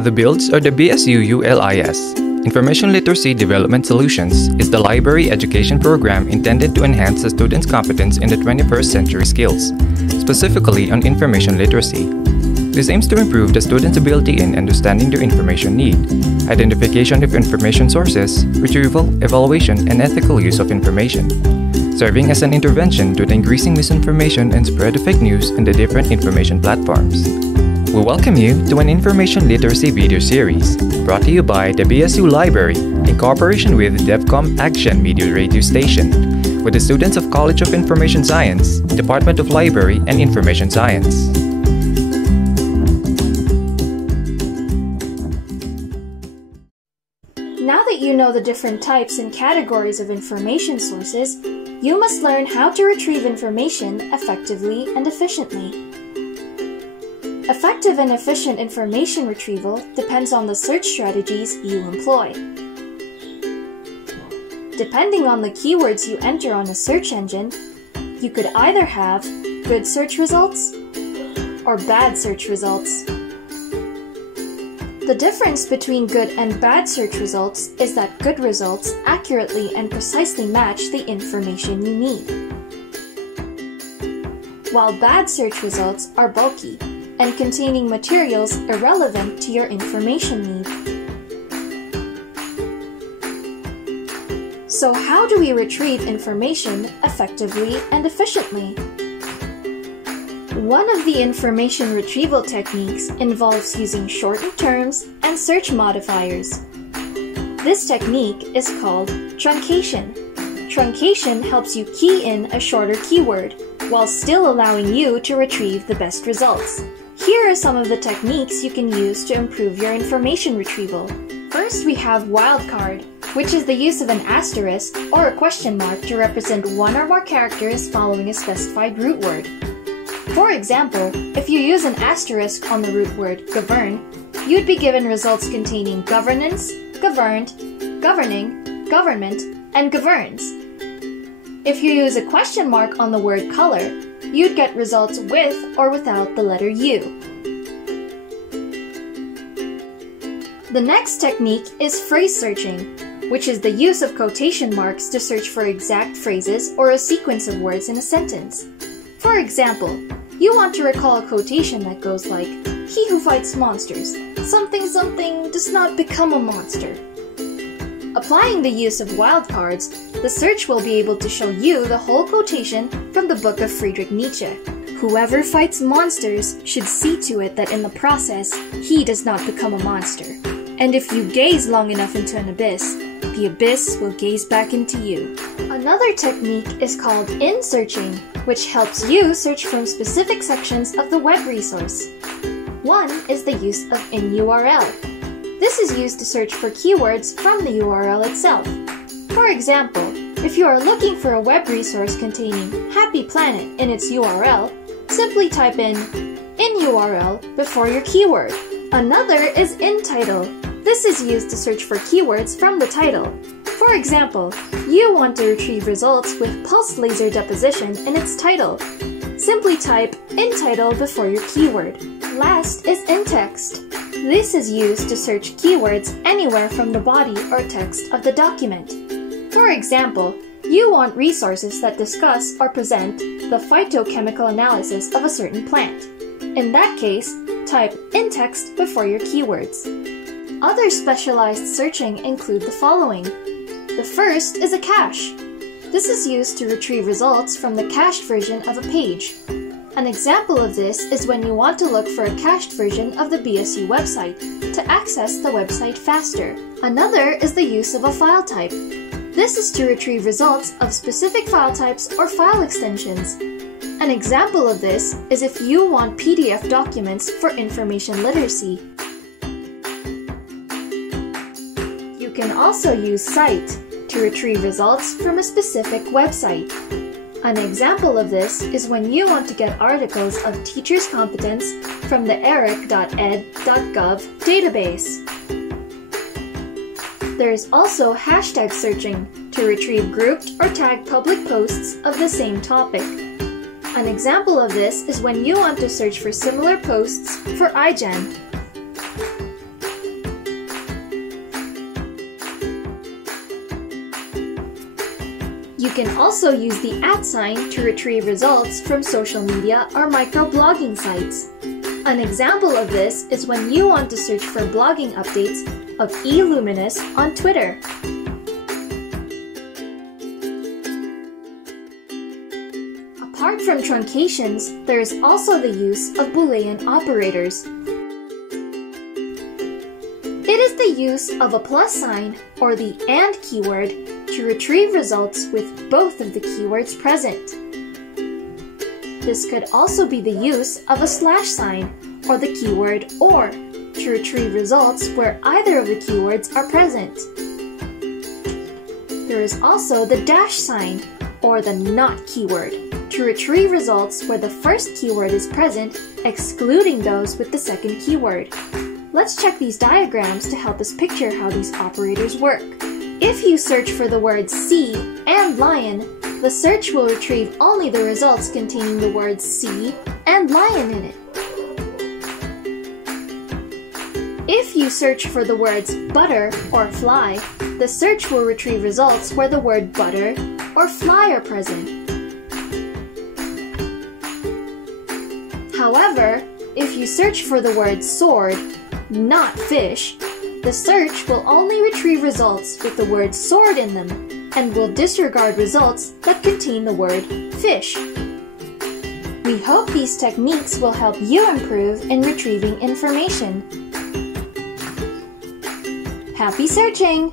The BUILDS or the BSU ULIS, Information Literacy Development Solutions, is the library education program intended to enhance the students' competence in the 21st century skills, specifically on information literacy. This aims to improve the students' ability in understanding their information need, identification of information sources, retrieval, evaluation, and ethical use of information, serving as an intervention to the increasing misinformation and spread of fake news in the different information platforms. We welcome you to an information literacy video series brought to you by the BSU Library in cooperation with DevCom Action Media Radio Station with the students of College of Information Science, Department of Library and Information Science. Now that you know the different types and categories of information sources, you must learn how to retrieve information effectively and efficiently. Effective and efficient information retrieval depends on the search strategies you employ. Depending on the keywords you enter on a search engine, you could either have good search results or bad search results. The difference between good and bad search results is that good results accurately and precisely match the information you need, while bad search results are bulky and containing materials irrelevant to your information need. So how do we retrieve information effectively and efficiently? One of the information retrieval techniques involves using shortened terms and search modifiers. This technique is called truncation. Truncation helps you key in a shorter keyword while still allowing you to retrieve the best results. Here are some of the techniques you can use to improve your information retrieval. First, we have wildcard, which is the use of an asterisk or a question mark to represent one or more characters following a specified root word. For example, if you use an asterisk on the root word govern, you'd be given results containing governance, governed, governing, government, and governs. If you use a question mark on the word color, you'd get results with or without the letter U. The next technique is phrase searching, which is the use of quotation marks to search for exact phrases or a sequence of words in a sentence. For example, you want to recall a quotation that goes like, "He who fights monsters, something something does not become a monster." Applying the use of wildcards, the search will be able to show you the whole quotation from the book of Friedrich Nietzsche. Whoever fights monsters should see to it that in the process, he does not become a monster. And if you gaze long enough into an abyss, the abyss will gaze back into you. Another technique is called in-searching, which helps you search from specific sections of the web resource. One is the use of in-URL. This is used to search for keywords from the URL itself. For example, if you are looking for a web resource containing Happy Planet in its URL, simply type in URL before your keyword. Another is in title. This is used to search for keywords from the title. For example, you want to retrieve results with pulsed laser deposition in its title. Simply type in title before your keyword. Last is in text. This is used to search keywords anywhere from the body or text of the document. For example, you want resources that discuss or present the phytochemical analysis of a certain plant. In that case, type in text before your keywords. Other specialized searching include the following. The first is a cache. This is used to retrieve results from the cached version of a page. An example of this is when you want to look for a cached version of the BSU website to access the website faster. Another is the use of a file type. This is to retrieve results of specific file types or file extensions. An example of this is if you want PDF documents for information literacy. You can also use cite to retrieve results from a specific website. An example of this is when you want to get articles of teachers' competence from the eric.ed.gov database. There is also hashtag searching to retrieve grouped or tagged public posts of the same topic. An example of this is when you want to search for similar posts for iGen. You can also use the @ to retrieve results from social media or microblogging sites. An example of this is when you want to search for blogging updates of eLuminous on Twitter. Apart from truncations, there is also the use of Boolean operators. It is the use of a plus sign or the AND keyword to retrieve results with both of the keywords present. This could also be the use of a slash sign or the keyword OR to retrieve results where either of the keywords are present. There is also the dash sign or the NOT keyword to retrieve results where the first keyword is present, excluding those with the second keyword. Let's check these diagrams to help us picture how these operators work. If you search for the words sea and lion, the search will retrieve only the results containing the words sea and lion in it. If you search for the words butter or fly, the search will retrieve results where the word butter or fly are present. However, if you search for the word sword, not fish, the search will only retrieve results with the word sword in them and will disregard results that contain the word fish. We hope these techniques will help you improve in retrieving information. Happy searching!